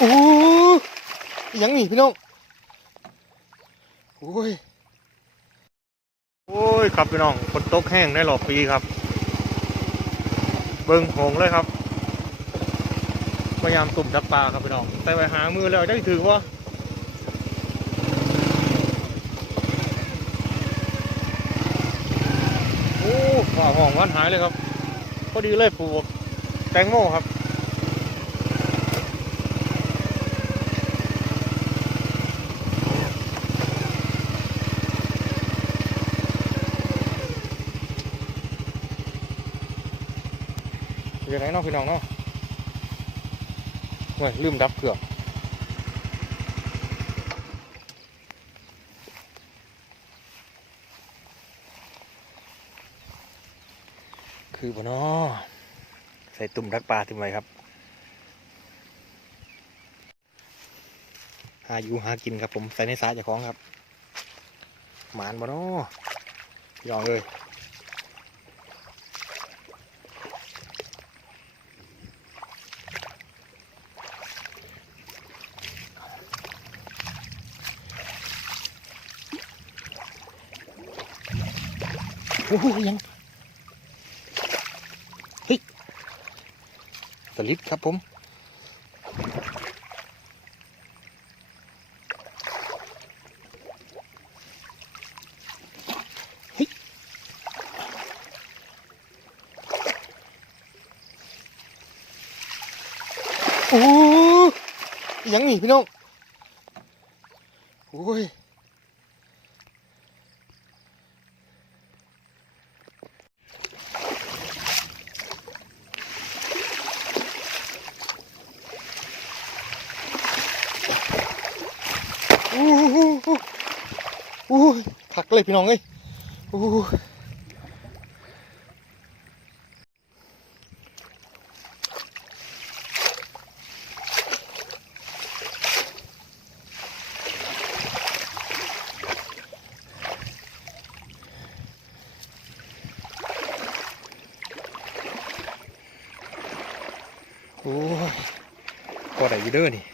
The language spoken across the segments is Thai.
โอ้ยังนี่พี่น้องโอ้ยโอ้ยครับพี่น้องฝนตกแห้งได้หลอบปีครับ เบิ่งหงเลยครับพยายามตุ่มจับปลาครับพี่น้อง แต่ไปหามือแล้วได้ถือว่าโอ้ฝ่าห้องวันหายเลยครับ พอดีเลยปลูกแตงโมครับังไงเนาะพี่น้องเนาะเว้ยลืมดับเครื่องคือบ่นาะใส่ตุ่มดักปลาทิ้งไว้ครับ หาอยู่หากินครับผมใส่ในสาเจ้าของครับ หมานบ่นาะพี่องเอ้ย โอ้โหยังเฮ้ยสลิดครับผมเฮ้ยโอ้ยยังนี่พี่น้อง โอ้ย อู้หโอ้ยคักเลยพี่น้องเอ้ยโอ้โอ้ยพอได้อยูเด้อนี่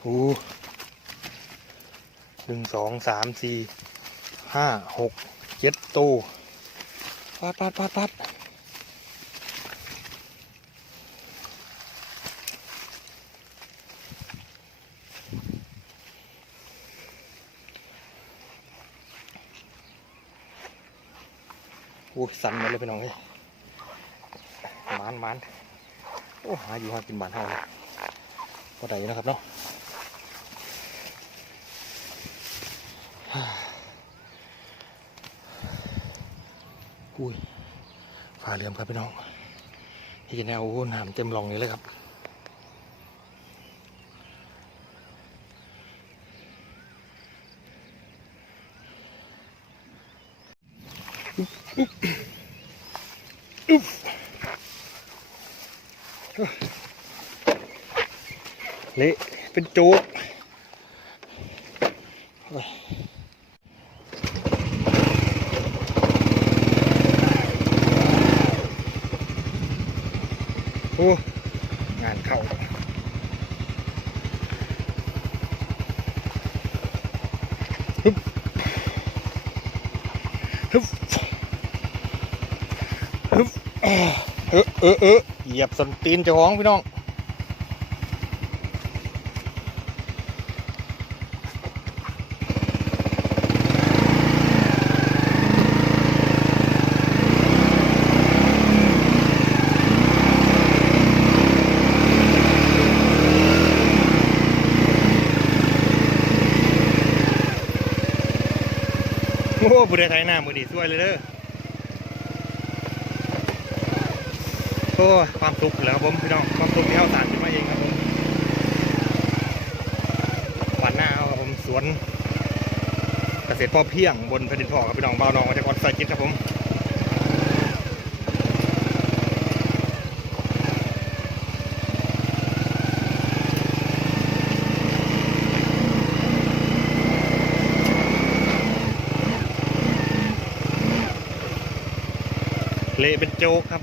โอ้หนึ่ง สองสามสี่ห้าหกเจ็ดตัวปัดปัดปัดปัดโอ้ยสั่นหมดเลยพี่น้องเฮ้ยมานมานโอ้หาอยู่หากินหมานเท่าเลยพอได้อยู่นะครับเนาะ อุ้ยฝ่าเหลือมครับพี่น้องที่แนวโอ้โหน้ำเต็มหลองนี้เลยครับอุ๊บอุ๊บเละเป็นโจ๊ก โอ้งานเข้าฮึบฮึบฮึบเออเออเออเออเหยียบสนตีนเจ้าของพี่น้อง บุรีไทยหน้ามือดีสวยเลยเด้อโอ้ความสุขแหล้วครับผมพี่น้องความสุขที่เข้าสารขึ้นมาเองครับผมวันหน้าครับผมสวนเกษตรพ่อเพียงบนแผ่นดินพ่อครับพี่น้องเบาน้องมาจากวัดไซจิตครับผม เละเป็นโจ๊กครับ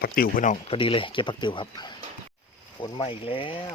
ผักติ๋วพี่น้องพอดีเลยเก็บผักติ๋วครับ ฝนมาอีกแล้ว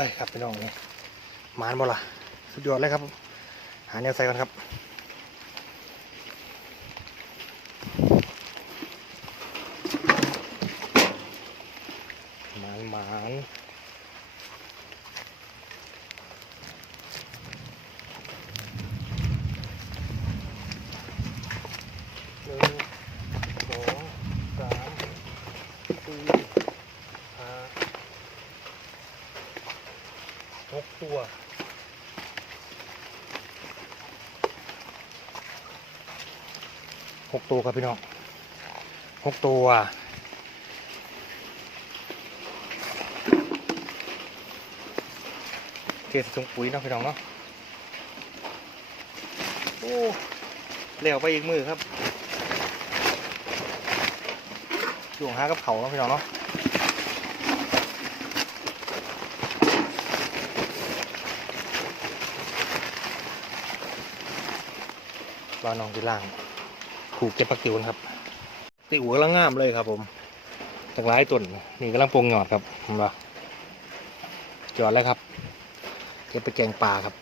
ว้ยครับพี่น้องนี่มานบ่ล่ะสุดยอดเลยครับ หาแนวใส่ก่อนครับหมานหมานหนึ่งสองสามสี่ห้า หกตัว หกตัวครับพี่น้องหกตัวเทใส่ถุงปุ๋ยเนาะพี่น้องเนาะโอ้เหลวไปอีกมือครับช่วงหากับเขาเนาะพี่น้องเนาะรอน้องที่ล่าง ถูกเก็บปักติวนะครับติวกำลังงามเลยครับ ผมจากหลายต้นนี่กำลังปรุงหยอดครับเห็นปะจอดแล้วครับเก็บไปแกงปลาครับ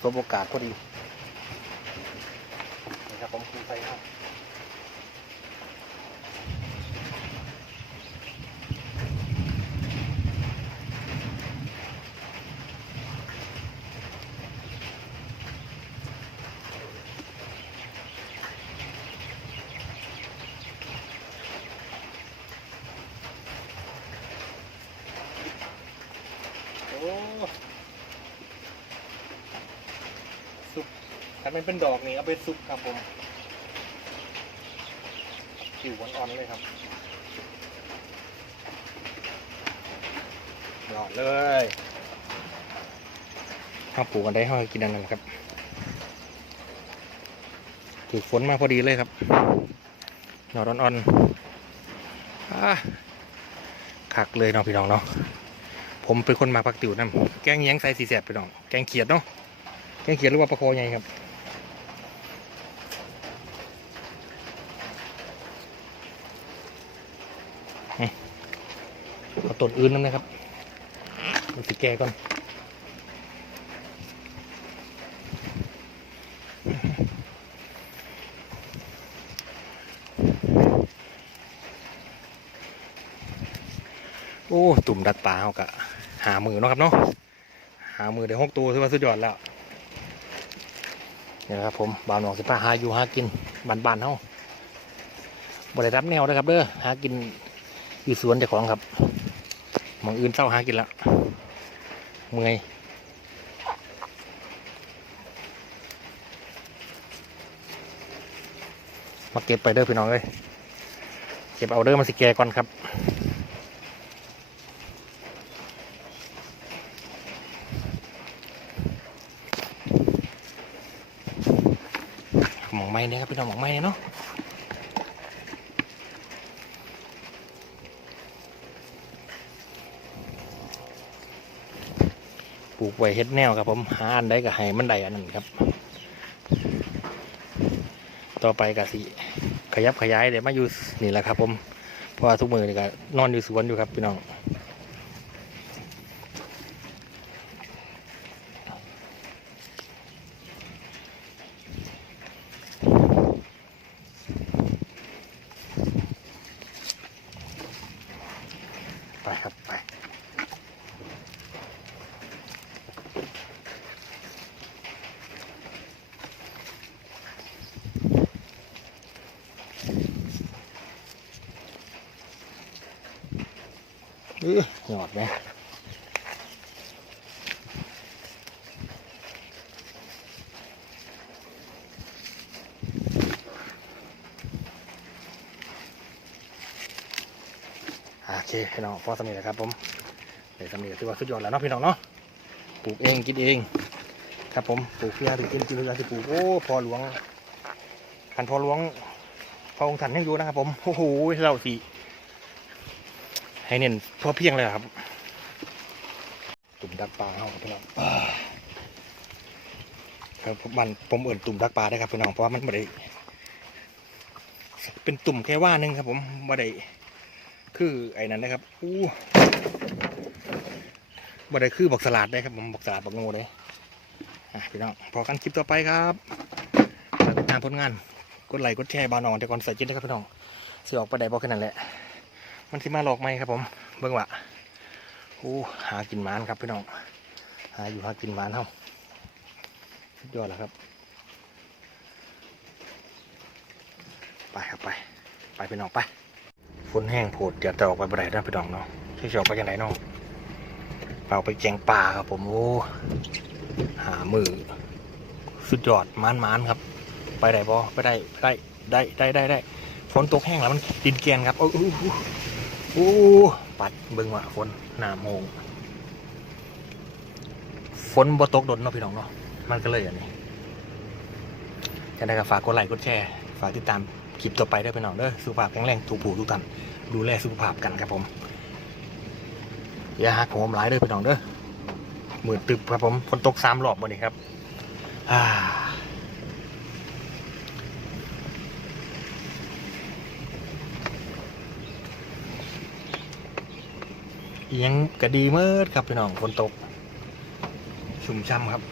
สบโอกาสพอดีนี่ครับผมคือใส่ครับโอ้ซุป ถ้ามันเป็นดอกนี่เอาไปซุปครับผมผิวอ่อนๆเลยครับหยอดเลยข้าวปลูกกันได้ห้ากินอันนั้นแหละครับถูกฝนมาพอดีเลยครับหยอดอ่อนๆอะคักเลยเนาะพี่น้องเนาะผมเป็นคนมาพักติวน้ำแกงเลี้ยงใส่สีแสบไปน้อง แกงเขียดเนาะ แกงเขียดหรือว่าปลาโคใหญ่ครับ เอาต้นอื่นน้ำนะครับมันสิแกก่อนโอ้ตุ่มดักปลาเขากะหามือเนาะครับเนาะหามือได้หกตัวถือว่าสุดยอดแล้วนี่นะครับผมบานหนองสิบห้าหาอยู่หากินบานบานๆเฮาบ่ได้รับแนวนะครับเด้อหากินอยู่สวนเจ้าของครับ องอื่นเศร้าหากินละเมื่อยมาเก็บไปเด้อพี่น้องเอ้ยเก็บเอาเด้อมาสิแกก่อนครับหมองไม้เนี่ยครับพี่น้องหมองไม้เนาะ ปลูกไว้เฮ็ดแนวครับผมหาอันใดก็ให้มันได้อันนั้นครับ ต่อไปก็สิขยับขยายเดี๋ยวมาอยู่นี่แหละครับ ผมเพราะว่าทุกมือนี่ก็นอนอยู่สวนอยู่ครับพี่น้อง หยอดไหมโอเคพี่น้องพอสำเร็จแล้วครับผมเดี๋ยวสำเร็จถือว่าสุดยอดแล้วเนาะพี่น้องเนาะปลูกเองกินเอง ครับผมปลูกเพื่อถึงกินกินเพื่อที่ปลูกโอ้พอหลวงขันพอหลวงพอองค์ท่านยังอยู่นะครับผมโอ้โหเราสิ ให้เน้นพอเพียงเลยครับ ตุ่มดักปลาเอาครับพี่น้องครับมันผมเอิ่นตุ่มดักปลาได้ครับพี่น้องเพราะว่ามันไม่ได้เป็นตุ่มแค่ว่าหนึงครับ ผมไม่ได้คือไอ้นั้นนะครับอู้ไม่ได้คือบอกสลัดได้ครับผมบอกสลัดบอกงูเลยพี่น้องพอกันคลิปต่อไปครับกติดตามผลงานกดไลค์กดแชร์บานอนแต่ก่อนใส่จิ้นนะครับพี่น้องเสือออกไปได้บอกแค่นั้นแหละ มันสิมาหลอกไหมครับผม เบิ่งว่าโอ้หากินหมานครับพี่น้อง หาอยู่หากินหมานเท่าสุดยอดแล้วครับ ไปครับไป ไปพี่น้องไป ฝนแห้งโผดเดี๋ยวจะออกไปบ่ได้นะพี่น้องเนาะที่จะออกไปยังไงเนาะเอาไปแกงป่าครับผมโอ้หามือสุดยอดหมานหมานครับ ไปได้บ่ไปได้ไปได้ ได้ ได้ได้ได้ฝนตกแห้งแล้วมันดินเกลียนครับโอ้ โอ้ปัดเบิ่งว่าฝนหนาโมงฝนบ่ตกดนเนาะพี่น้องเนาะมันก็เลยอันนี้จะได้ก็ฝากกดไลค์กดแชร์ฝากติดตามคลิปต่อไปด้วยพี่น้องเด้อสุขภาพแข็งแรงถูกผูกทุกท่านดูแลสุขภาพกันครับผมอย่าหักผมหลายเด้อพี่น้องเด้อมือตึบครับผมฝนตกสามรอบวันนี้ครับอ่า อิหยังก็ดีเมื่อครับพี่น้องฝนตก ชุ่มช่ำครับ